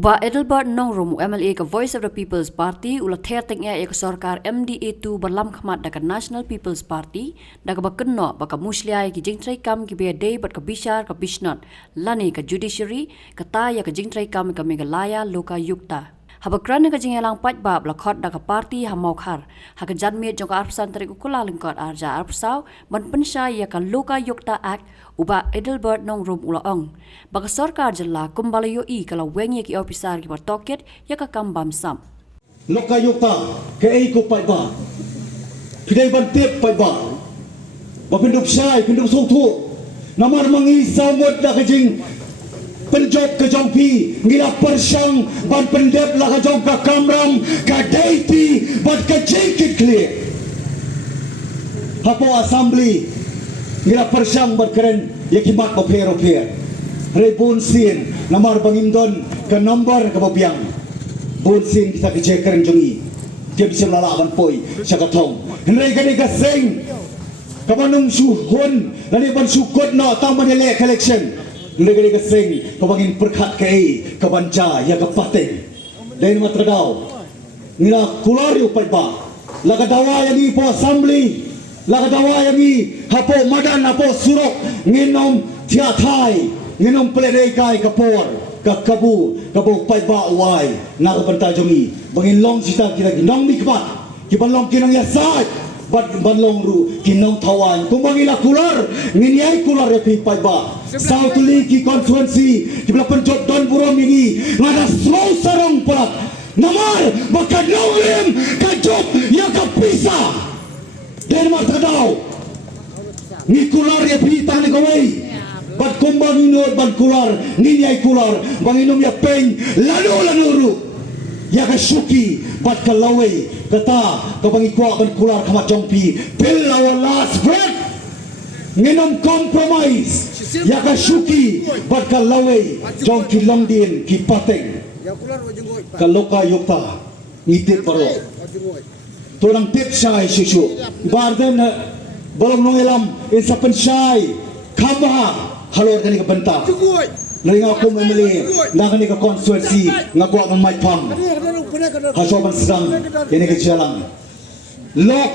Uba Edelbert Nongrum MLA ka Voice of the People's Party ula ther tengya ya sarkar MDA2 berlam khmat da National People's Party da ka bakenno baka musliai ki jingtrai kam ki be day bat ka bishar ka bishnat lani ka judiciary ka ta ya ka jingtrai kam ka Meghalaya loka yukta habakran ka jingelang pat bab la khot da ka party ha maukhar ha ka janmet jong ka arpsan tari ku kula lingkot arja arpsau ban pensha ya ka loka yukta act uba Edelbert Nongrum ula ong baka sarkar jalla kumbalayo i kala wengi ki officer ki bartoket ya ka kambam sam loka yukta ke ei ko pai ba pidai ban tep pai ba ba penduk sai penduk song thu namar mangi samut da ka jing penjot ke jong pi ngira persang ban pendep la ka jong ka kamram ka deiti bat ka jing clear hapo assembly ngira persang bat keren yakimat ba pero per rebun sin namar bangindon ke nomor ke babiang bun sin kita ke keren jongi dia bisa lalaban poi sakatong henry ka ni ka sing kamanung suhun lani ban sukot no taman ele collection henry ka sing kabangin perkhat ke kabanca ya ka pateng lain matradao ngira kulari upai ba laga dawa yang po assembly laga dawa yang hapo madan hapo surok nginom tiatai nginom peledai kai kapor kabu pai ba wai na ka banta jongi bangin long sita kita ginong mikmat ki banlong kinong yasat bat banlong ru kinong tawan kumbangila kular nginiai kular repi pai ba sautuli ki konferensi ki bla penjot don burom ini ngada slow sarong pelat namar baka nonglim ka job ya ka pisa den matadao ni kular repi tani kawai bat kumbang inod ban kular ninyai kular banginom ya peng lanu ya ka syuki bat kalawai kata kabangi kwa ban kular khamat jongpi till our last breath nginom compromise ya ka syuki bat kalawai jongki longdin ki pateng kaloka yukta ngitip paro turang tip sai susu barden bolong nongelam insa pensai kamba halor kani ka benta lain aku memilih nak ni ka konstitusi ngakwa ng mai pang hasoban sedang ini ke jalan lok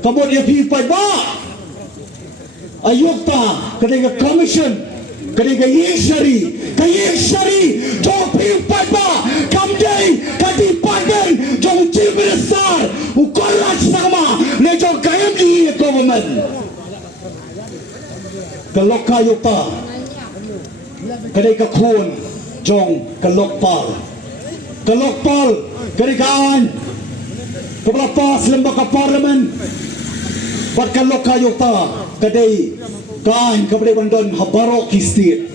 kabod ya pi pai ba ayukta kani ka commission kani ka yeshari to pi pai ba kamdei kati pagen jong chief minister ukolat sama ne jong KMD government kalok kayukta kadai ka khun jong kalok pal kadai ka an kepala pas lembaga parlimen bat kalok kayukta kadai ka an kabade bandon habaro ki state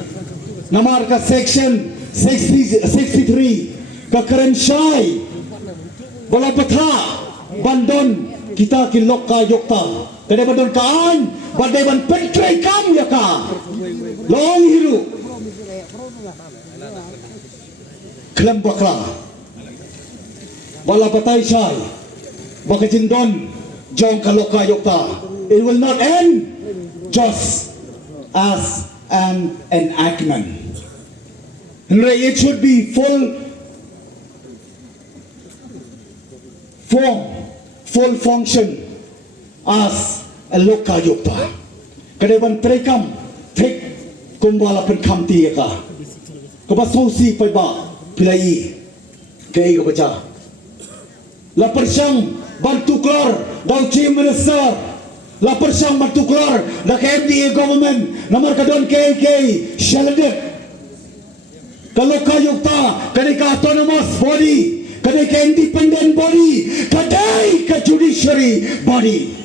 namar ka section 63 ka karensyai bala batha bandon kita kilok kayukta kadai bandon kaan badai ban pentrai kam ya ka long hiru klem bakla wala patay syai baka jindon jong kaloka yokta it will not end just as an enactment and it should be full function as a loka yukta kadeban trekam trek kumbala pen kamti ka kabasosi pai ba pilai kei ka baca la persang bantu keluar dau chief minister la persang bantu keluar da KMDA government nomor kadon KK shaladet kalau ka yukta kadai ka autonomous body kadai ka independent body kadai ka judiciary body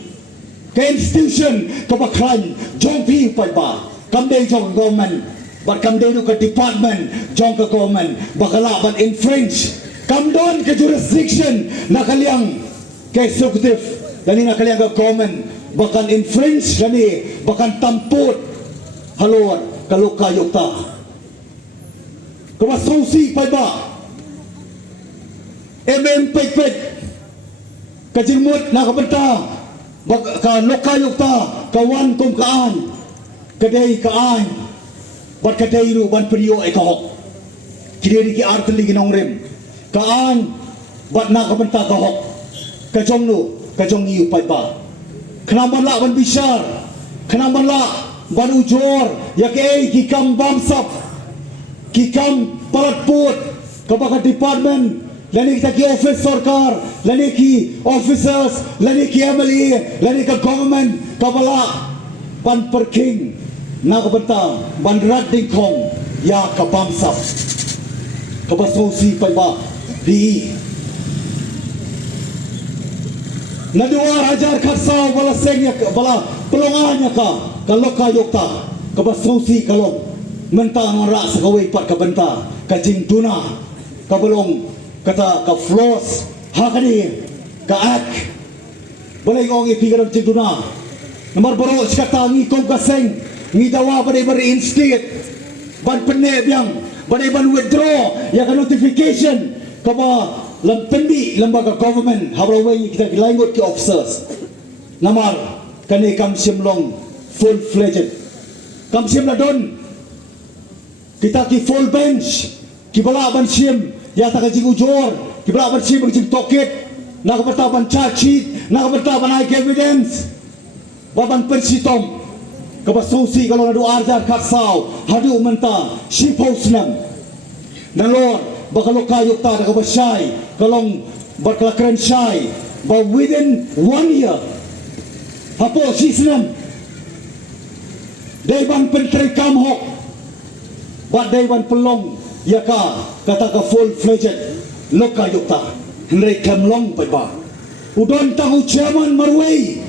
ke institution ke bakran jong pi pai ba kamdei jong government bat kamdei ke department jong ke government bakala bat infringe kamdon ke jurisdiction nakaliang ke executive dani nakaliang ke government bakan infringe dani bakan tamput halor kaluka yukta kemasausi pai ba pek kajimut nakabenta ka loka yukta kawan kum kaan kadai kaan bat kadai ru ban priyo ekahok kini ki arteli ginongrem kaan bat na kabenta kahok kajong nu kajong iu pai ba kenaman la ban bishar kenaman la ban ujor ya ke ki kam bamsap ki kam palatput kabaka department lani kita ki office sarkar lani ki officers lani ki MLA lani ka government kabala ban perking na kabenta ban rat dingkong ya ka bamsap kabasusi pai ba di na 2,000 khasaw bala sengya bala pelonganya ka kaloka yokta kabasusi kalong menta ngora sa kaway pat kabenta kajing tuna kabalong kata ka floss hakani ka ak balay ong ipigaram jing tuna nomor baro kata ngi kong kaseng ngi dawa balay bari instate ban pene biang balay ban withdraw ya ka notification kaba lampendi lembaga government habraway kita langut ki officers namar kani kam simlong full fledged kam sim la don kita ki full bench ki bala ban sim ya ta ka jing ujor ki bala ban sim jing toket na ka bata ban charge sheet na ka bata ban evidence baban persitom ka basusi kalau adu arjar khasaw hadu menta shiphausnam nalor bakalo kayo ta ka basay kalong baklakran shy but within 1 year hapo sisnam day ban pentri kamhok but day ban pelong yaka kata ka full fledged loka yukta henry kamlong pa ba udon tahu chairman marway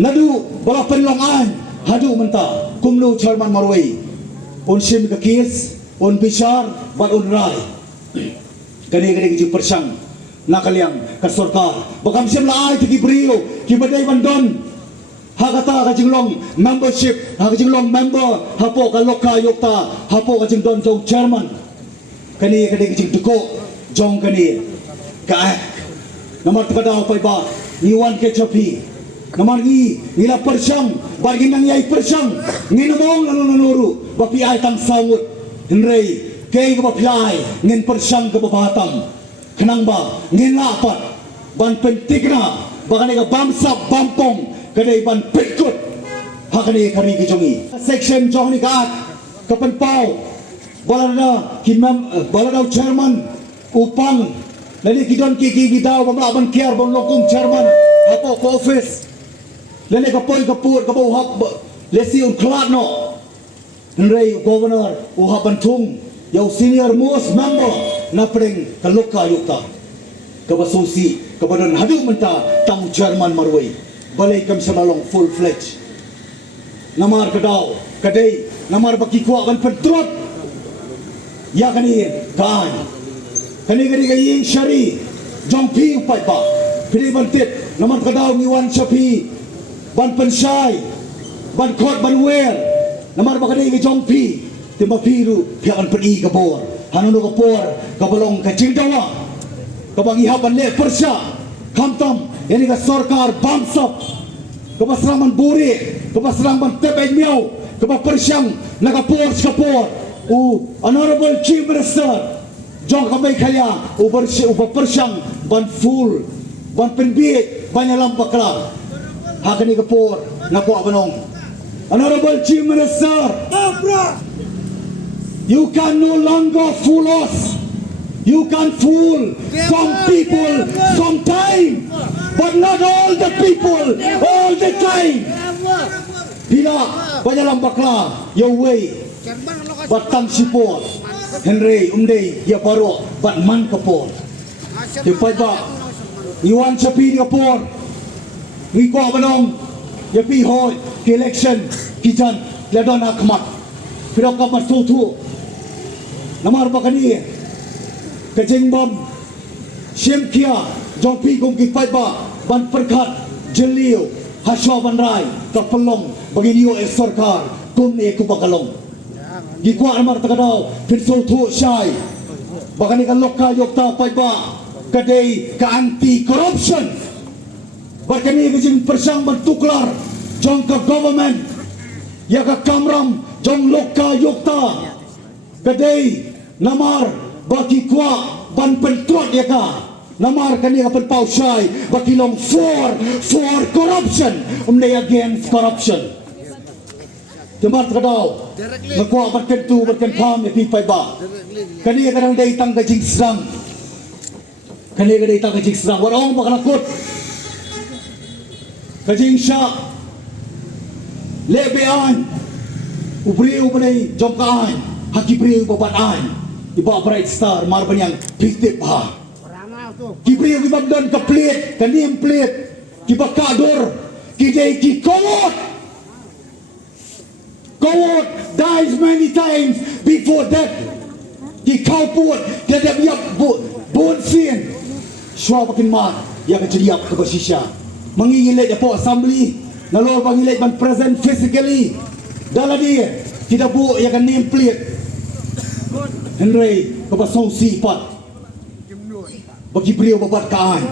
nadu bala penlongan hadu menta kumlu chairman marway on sim ka kiss on bishar but on rai kani ki persang nakaliang ka sarkar bakam sim laay ti brio ki baday bandon hakata ka jinglong membership ha ka jinglong member hapo ka loka yokta hapo ka jingdon jong chairman kani ki jing duko jong kani ka nomor tukadaw pa ba iwan ke chapi nomor nila persang bagi nang yai persang nginomong nanunuru bapi ay tang sawut henry kay ka bapiay ngin persang ka babatam kenang ba ngin lapat ban pentikna bakani ka bamsap bampong kadai ban pikut hakani kari ki jongi section jong ni ka kapenpau balada kimam balada chairman upang lali kidon ki gidaw bamla ban kiar bon lokong chairman apo ko office lali ka poy ka pur ka hap lesi un kladno nrei governor uhaban tung yang senior most member na pring kaloka yukta kabasusi kabadan hadu menta tang chairman marway balay kam samalong full fledged namar kadaw kadai namar bakikwa kan pentrot ya kani kan kani gaying shari jong pi upai ba pili bantit namar kadaw ngiwan chapi ban pensai ban kot ban wer namar bakani jong pi timba piru piakan peri kapor hanuno kapor kabalong kacing dawa kabang ihaban le persya kamtam ini ka sarkar bamsap kabasraman buri kabasraman tebay miaw kabapersyang nakapor kapor honorable chief minister jong kamay kaya ubapersyang ban full ban penbiit banyalang bakla hakani kapor nakuha banong honorable chief minister you can no longer fool us. You can fool some people sometime, but not all the people all the time. Bila banyalang bakla your way batang sipor Henry umday ya paro bat man kapor dipai ba iwan sapi kapor wi ko banong ya pi hoy election kijan ladon akmat pero kapas tutu namar bakani kajing bom Syemkia jongpi kong kipai ba ban perkat jelio haswa ban rai kapelong bagi niyo sarkar kum ni ku bakalong gikwa namar takadaw pinso tu syai bakani kan lokal yokta pai ba kadai ka anti corruption bakani kajing persang ban tuklar jong ka government ya ka kamram jong lokal yokta kadai namar baki kwa ban pentrot ya ka namar kani ka pen pausay baki long for corruption umday against corruption Jemaat kadau ngakwa berken tu berken pam ya pi pai ba kani kadang dai tang kajing serang kani kadang tang kajing serang warong bakakut kajing sya lebean ubriu panai jongkaan haki briu babataan iba bright star mar banyang pitip ha kibriu kibagdan ka plate kanim plate kibakador kidai ki Kowot dies many times before death. Ki kauput kada biak bonsin. Shwa bakin mat ya ka jediak ke basisya. Mengingilet ya po assembly nalor bangilet ban present physically. Dala dia kita bu ya kan name plate. Henry ke basong sifat. Bagi beliau babat kaan.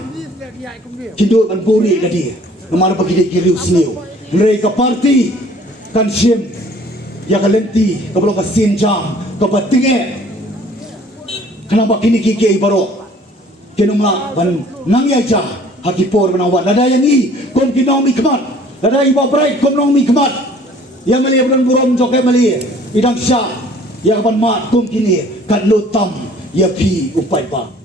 Kindut ban buri ka dia. Namar bagi dia kiriu sniu. Henry ke party kan sim ya kalenti kablo ka sinjam ka patinge kenapa kini kiki ibaro kenumla ban nangyaja hakipor manawat ladayangi kom kinomi kmat ladai ba bright kom nomi kmat ya mali bulan burom joke mali idang sya ya ban mat kom kini kan lutam ya pi upai pa